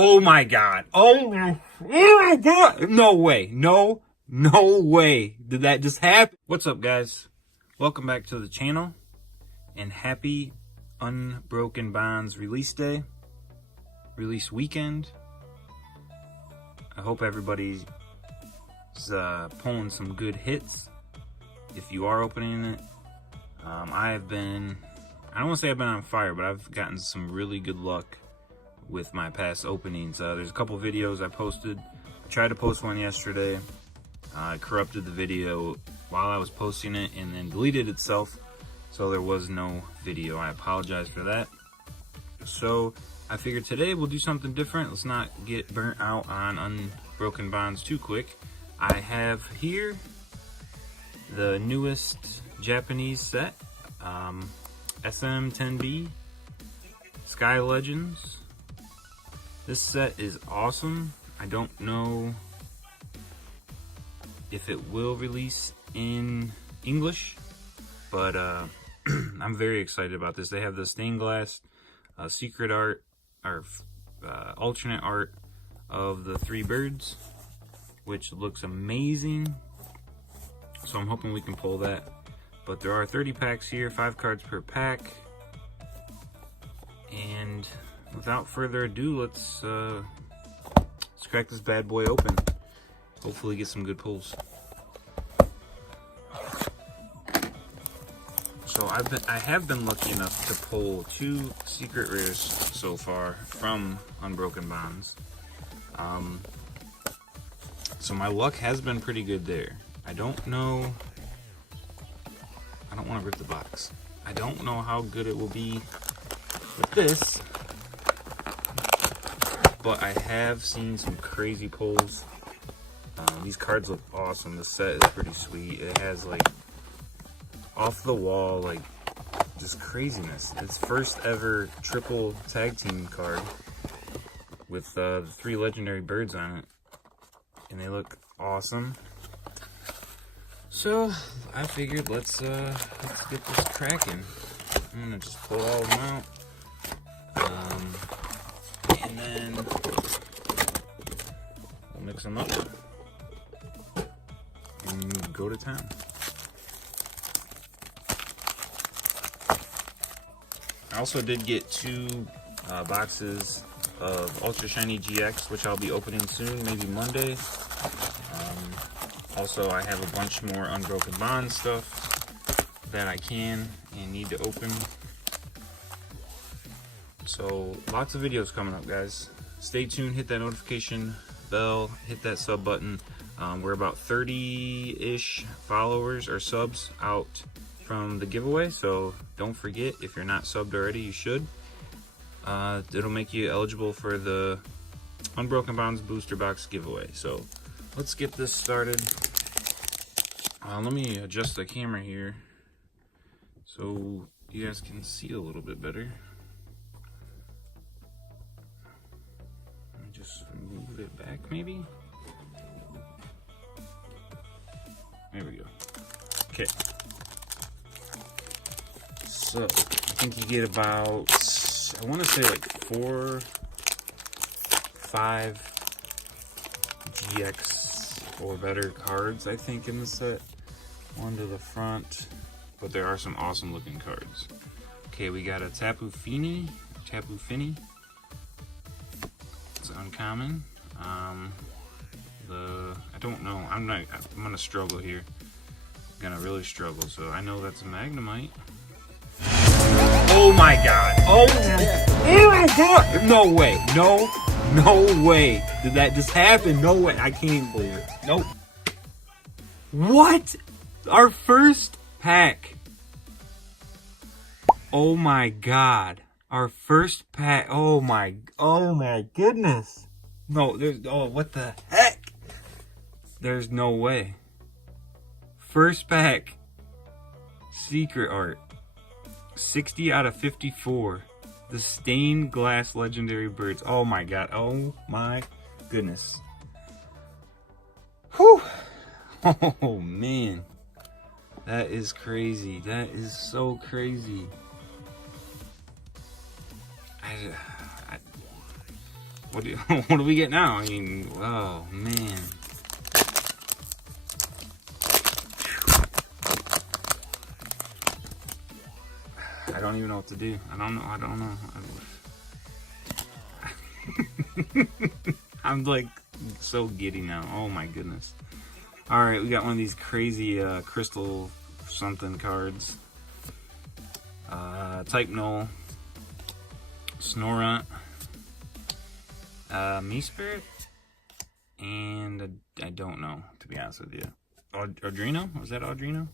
Oh my god. Oh my god. No way. No way. Did that just happen? What's up, guys? Welcome back to the channel. And happy Unbroken Bonds release day. Release weekend. I hope everybody's pulling some good hits. If you are opening it. I don't want to say I've been on fire, but I've gotten some really good luck with my past openings. There's a couple videos I posted. I tried to post one yesterday. I corrupted the video while I was posting it and then deleted itself, so there was no video. I apologize for that. So I figured today we'll do something different. Let's not get burnt out on Unbroken Bonds too quick. I have here the newest Japanese set, SM10B Sky Legends. This set is awesome. I don't know if it will release in English, but I'm very excited about this. They have the stained glass secret art, or alternate art of the three birds, which looks amazing. So I'm hoping we can pull that. But there are 30 packs here, 5 cards per pack. And without further ado, let's crack this bad boy open. Hopefully get some good pulls. So I have been lucky enough to pull 2 secret rares so far from Unbroken Bonds. So my luck has been pretty good there. I don't know. I don't want to rip the box. I don't know how good it will be with this, but I have seen some crazy pulls. These cards look awesome. The set is pretty sweet. It has like off the wall, like just craziness. It's first ever triple tag team card with the 3 legendary birds on it, and they look awesome. So I figured let's get this cracking. I'm gonna just pull all of them out. And then we'll mix them up and go to town. I also did get 2 boxes of Ultra Shiny GX, which I'll be opening soon, maybe Monday. Also, I have a bunch more Unbroken Bonds stuff that I can and need to open. So lots of videos coming up, guys. Stay tuned, hit that notification bell, hit that sub button. We're about 30-ish followers or subs out from the giveaway, so don't forget, if you're not subbed already, you should. It'll make you eligible for the Unbroken Bonds booster box giveaway. So let's get this started. Let me adjust the camera here so you guys can see a little bit better. Just move it back, maybe. There we go. Okay. So I think you get about, I want to say like 4, 5 GX or better cards, I think, in the set. 1 to the front, but there are some awesome looking cards. Okay, we got a Tapu Fini. It's uncommon. I don't know. I'm gonna struggle here. I'm gonna really struggle. So I know that's a Magnemite. Oh my god. Oh my god. No way. No way. Did that just happen? No way. I can't even believe it. Nope. What? Our first pack. Oh my god. Our first pack. Oh my goodness. No, what the heck? There's no way. First pack. Secret art. 60 out of 54. The stained glass legendary birds. Oh my god. Oh my goodness. Whew. Oh man. That is crazy. That is so crazy. What do we get now? I mean, oh man. I don't even know what to do. I don't know. I'm like so giddy now. Oh my goodness. Alright, we got one of these crazy crystal something cards. Type Null. Snorunt. Me Spirit. And I don't know, to be honest with you. Audrino? Was that Audrino?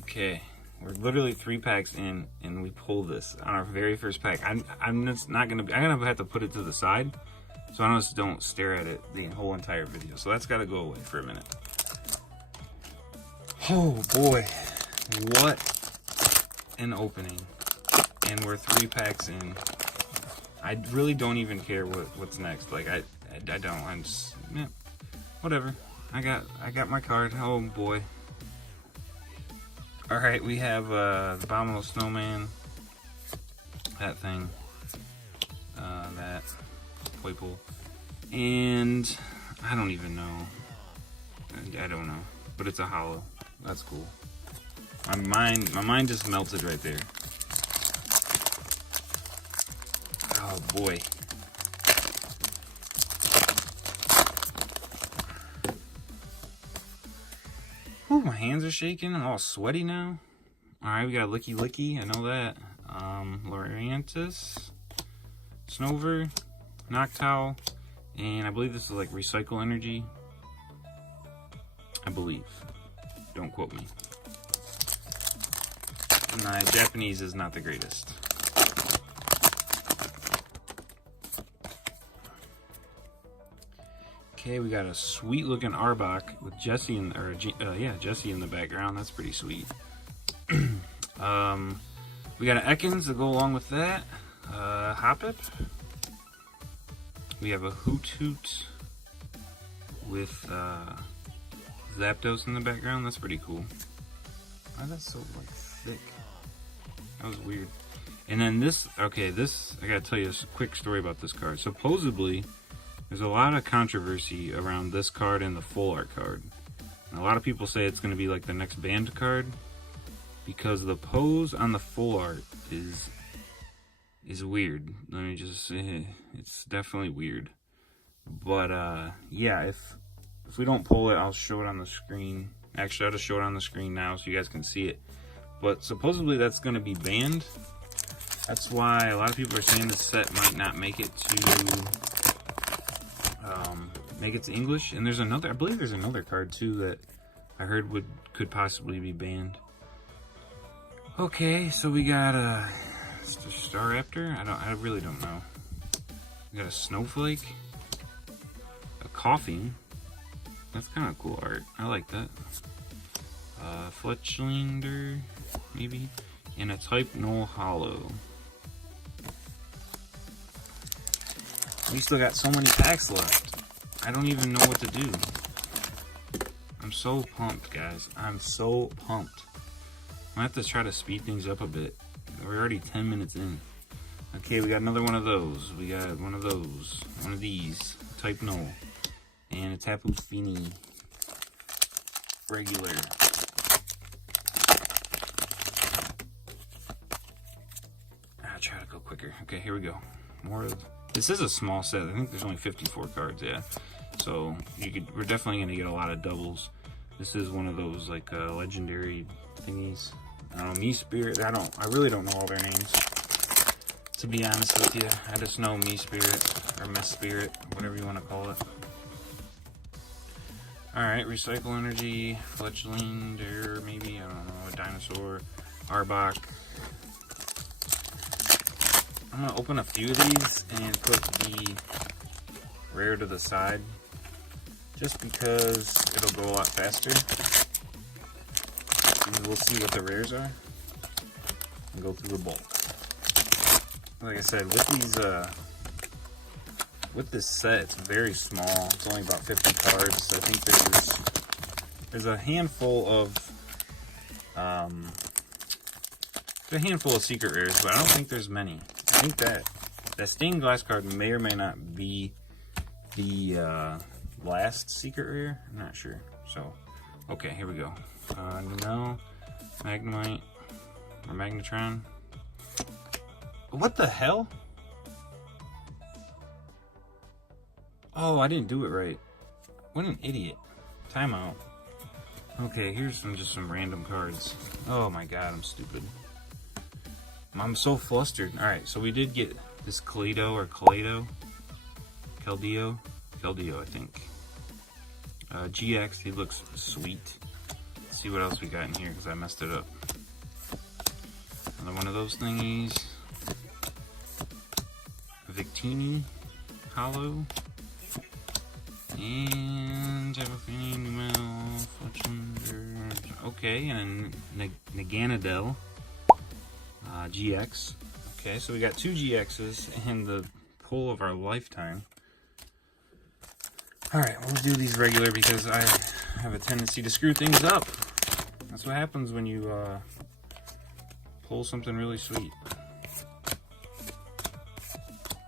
Okay. We're literally 3 packs in, and we pull this on our very first pack. I'm just not gonna. I'm gonna have to put it to the side, so I just don't stare at it the whole entire video. So that's got to go away for a minute. Oh boy, what an opening! And we're 3 packs in. I really don't even care what's next. Like I don't. I'm just whatever. I got my card. Oh boy. Alright, we have Abominable Snowman, that thing, that, Poiple, and I don't even know, I don't know, but it's a holo. That's cool. My mind just melted right there. Oh boy. Ooh, my hands are shaking. I'm all sweaty now. Alright, we got Licky Licky. I know that. Lorantis, Snover, Noctowl, and I believe this is like Recycle Energy. I believe. Don't quote me. My Japanese is not the greatest. Okay, we got a sweet looking Arbok with Jessie in, Jessie in the background. That's pretty sweet. We got an Ekans to go along with that. Hoppip. We have a Hoot Hoot with Zapdos in the background. That's pretty cool. Why is that so like thick? That was weird. And then this, okay, this, I gotta tell you a quick story about this card. Supposedly, there's a lot of controversy around this card and the full art card. And a lot of people say it's going to be like the next banned card because the pose on the full art is weird. Let me just say, it's definitely weird. But yeah, if we don't pull it, I'll show it on the screen. Actually, I'll just show it on the screen now so you guys can see it. But supposedly that's going to be banned. That's why a lot of people are saying this set might not make it to English. And there's another, I believe there's another card too that I heard could possibly be banned. Okay, so we got a Staraptor. I really don't know. We got a Snowflake, a Coughing. That's kind of cool art. I like that. Fletchlander, maybe, and a Type Null Holo. We still got so many packs left. I don't even know what to do. I'm so pumped, guys. I'm so pumped. I have to try to speed things up a bit. We're already 10 minutes in. Okay, we got another one of those. We got one of those. One of these. Type Null. And a Tapu Fini. Regular. I'll try to go quicker. Okay, here we go. More of... This is a small set. I think there's only 54 cards, yeah. So we're definitely gonna get a lot of doubles. This is one of those like legendary thingies. I don't know, Me Spirit. I really don't know all their names, to be honest with you. I just know Me Spirit or Mess Spirit, whatever you want to call it. All right, Recycle Energy, Fletchlander, maybe, I don't know, a Dinosaur, Arbok. I'm gonna open a few of these and put the rare to the side, just because it'll go a lot faster. And we'll see what the rares are and go through the bulk. Like I said, with these, with this set, it's very small. It's only about 50 cards. So I think there's a handful of secret rares, but I don't think there's many. I think that That stained glass card may or may not be the last secret rare. I'm not sure. So, okay, here we go. No, Magnemite or Magnetron. What the hell? Oh, I didn't do it right. What an idiot. Timeout. Okay, here's just some random cards. Oh my god, I'm stupid. I'm so flustered. Alright, so we did get this Keldeo, I think. GX, he looks sweet. Let's see what else we got in here, because I messed it up. Another one of those thingies. Victini, Hollow. And okay, and Naganadel GX. Okay, so we got 2 GXs and the pull of our lifetime. Alright, we'll do these regular because I have a tendency to screw things up. That's what happens when you pull something really sweet.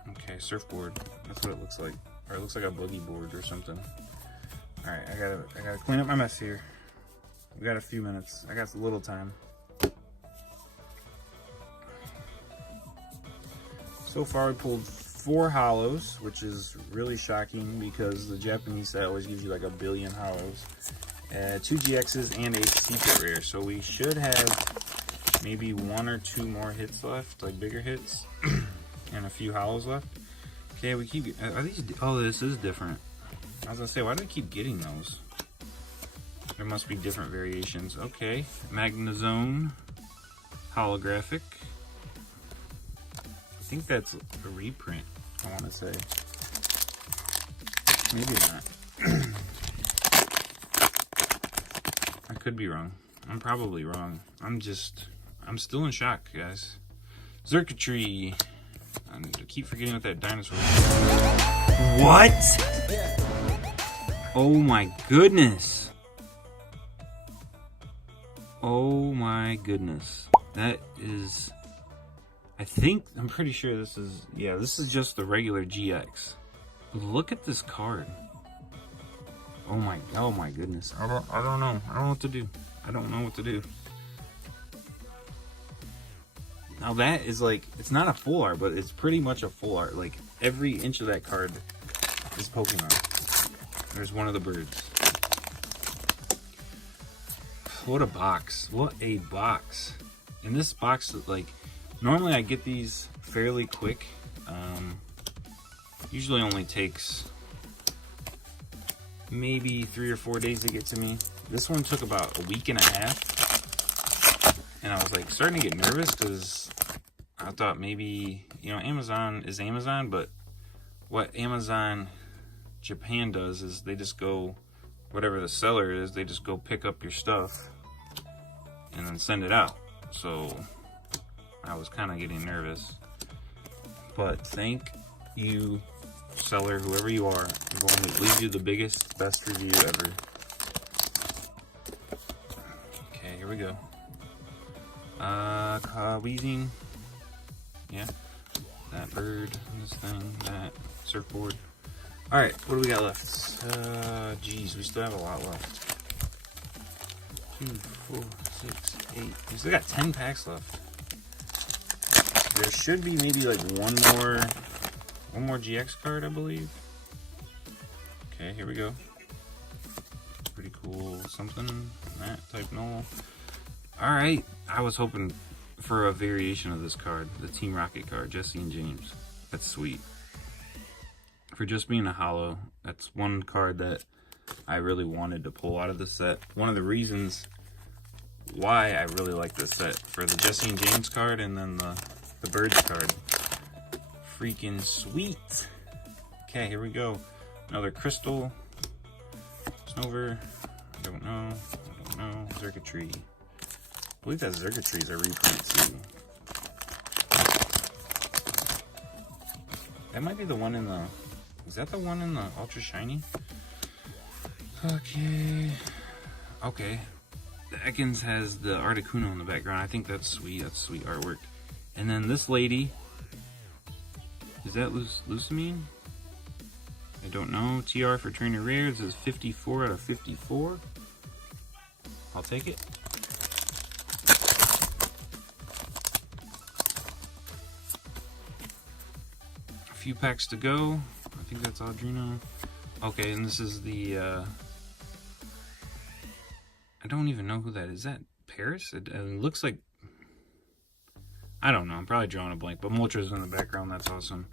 Okay, surfboard. That's what it looks like. Or it looks like a boogie board or something. Alright, I gotta clean up my mess here. We got a few minutes. I got a little time. So far we pulled 4 hollows, which is really shocking because the Japanese set always gives you like a billion hollows. 2 GXs and a secret rare. So we should have maybe 1 or 2 more hits left, like bigger hits, and a few hollows left. Okay, we keep, are these, oh, this is different. I was gonna say, why do I keep getting those? There must be different variations. Okay, Magnezone, holographic. I think that's a reprint, I wanna say. Maybe not. I could be wrong. I'm probably wrong. I'm still in shock, guys. Xurkitree. I keep forgetting what that dinosaur is. What? Oh my goodness. Oh my goodness. That is... I'm pretty sure this is... Yeah, this is just the regular GX. Look at this card. Oh my goodness. I don't know. I don't know what to do. I don't know what to do. Now that is like, it's not a full art, but it's pretty much a full art. Like every inch of that card is Pokemon. There's one of the birds. What a box. What a box. And this box, like, normally I get these fairly quick. Usually only takes maybe 3 or 4 days to get to me. This one took about a week and a half. And I was like starting to get nervous because I thought maybe, you know, Amazon is Amazon, but what Amazon Japan does is they just go, whatever the seller is, they just go pick up your stuff and then send it out. So I was kind of getting nervous. But thank you, seller, whoever you are. I'm going to leave you the biggest, best review ever. Okay, here we go. Weezing. Yeah. That bird, this thing, that surfboard. Alright, what do we got left? Geez, we still have a lot left. 2, 4, 6, 8. We still got 10 packs left. There should be maybe like one more GX card, I believe. Okay, here we go. Pretty cool something. That type null. Alright, I was hoping for a variation of this card, the Team Rocket card, Jesse and James. That's sweet. For just being a holo, that's one card that I really wanted to pull out of the set. One of the reasons why I really like this set, for the Jesse and James card and then the Birds card. Freaking sweet. Okay, here we go. Another Crystal. Snover. I don't know. Xurkitree. I believe that Xurkitree is a reprint too. That might be the one in the... Is that the one in the Ultra Shiny? Okay. Okay. The Ekans has the Articuno in the background. I think that's sweet. That's sweet artwork. And then this lady Is that Lucamine? I don't know. TR for Trainer Rare. This is 54 out of 54. I'll take it. A few packs to go. I think that's Audrino. Okay, and this is the... I don't even know who that is. Is that Paris? It looks like... I don't know. I'm probably drawing a blank, but Moltres in the background. That's awesome.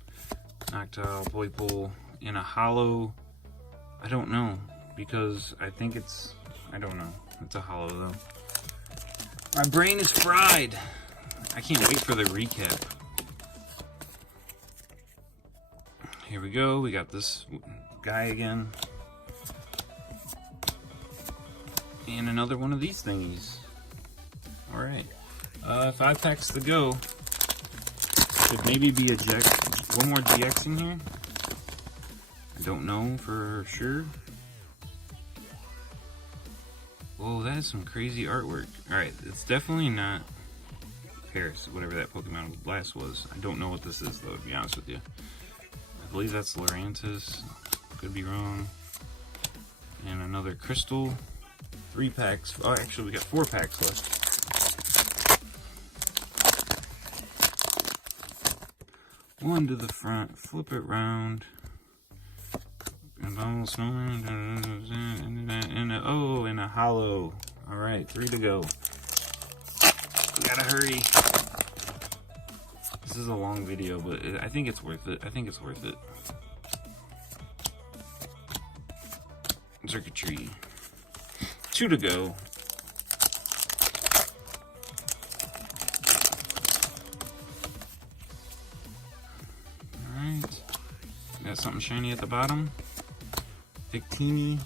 Noctowl, Poipole, in a hollow. I don't know, because I think it's... I don't know. It's a hollow, though. My brain is fried. I can't wait for the recap. Here we go. We got this guy again. And another one of these thingies. Alright. 5 packs to go. Should maybe be a one more GX in here. I don't know for sure. Whoa, that is some crazy artwork. Alright, it's definitely not Paris, whatever that Pokemon last was. I don't know what this is, though, to be honest with you. I believe that's Lurantis. Could be wrong. And another Crystal. 3 packs. Oh, actually, we got 4 packs left. One to the front. Flip it round. And almost in a hollow. All right, 3 to go. We gotta hurry. This is a long video, but I think it's worth it. I think it's worth it. Circuitry. 2 to go. Alright. Got something shiny at the bottom. Victini.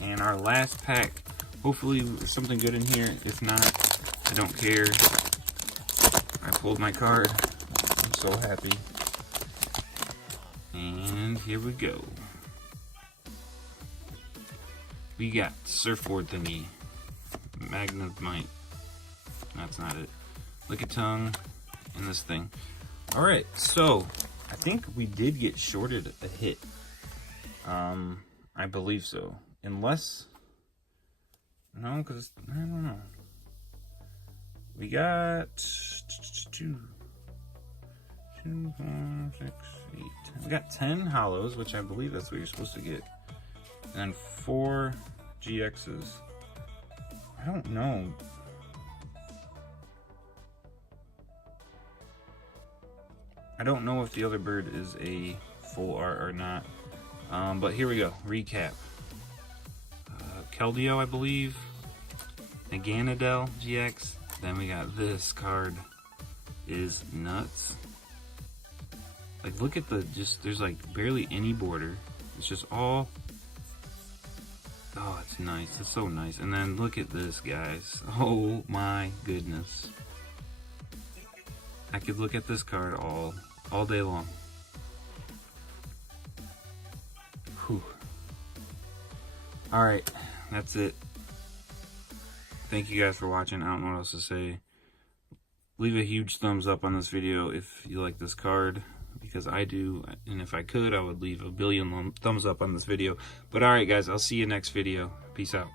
And our last pack. Hopefully there's something good in here. If not, I don't care. I pulled my card. I'm so happy. And here we go. We got Surfboard thingy. Magnemite. That's not it. Lickitung. And this thing. Alright, so I think we did get shorted a hit. I believe so. Unless... No, because... I don't know. We got... 2, 4, 6, 8. We got 10 hollows, which I believe that's what you're supposed to get. And then 4 GXs. I don't know. I don't know if the other bird is a full art or not. But here we go. Recap. Keldeo, I believe. Naganadel GX. Then we got this card. Is nuts. Like, look at the there's like barely any border. It's just all... Oh, it's nice. It's so nice. And then look at this, guys. Oh my goodness. I could look at this card all day long. Whew. Alright, that's it. Thank you guys for watching. I don't know what else to say. Leave a huge thumbs up on this video if you like this card, because I do, and if I could, I would leave a billion thumbs up on this video. But alright guys, I'll see you next video. Peace out.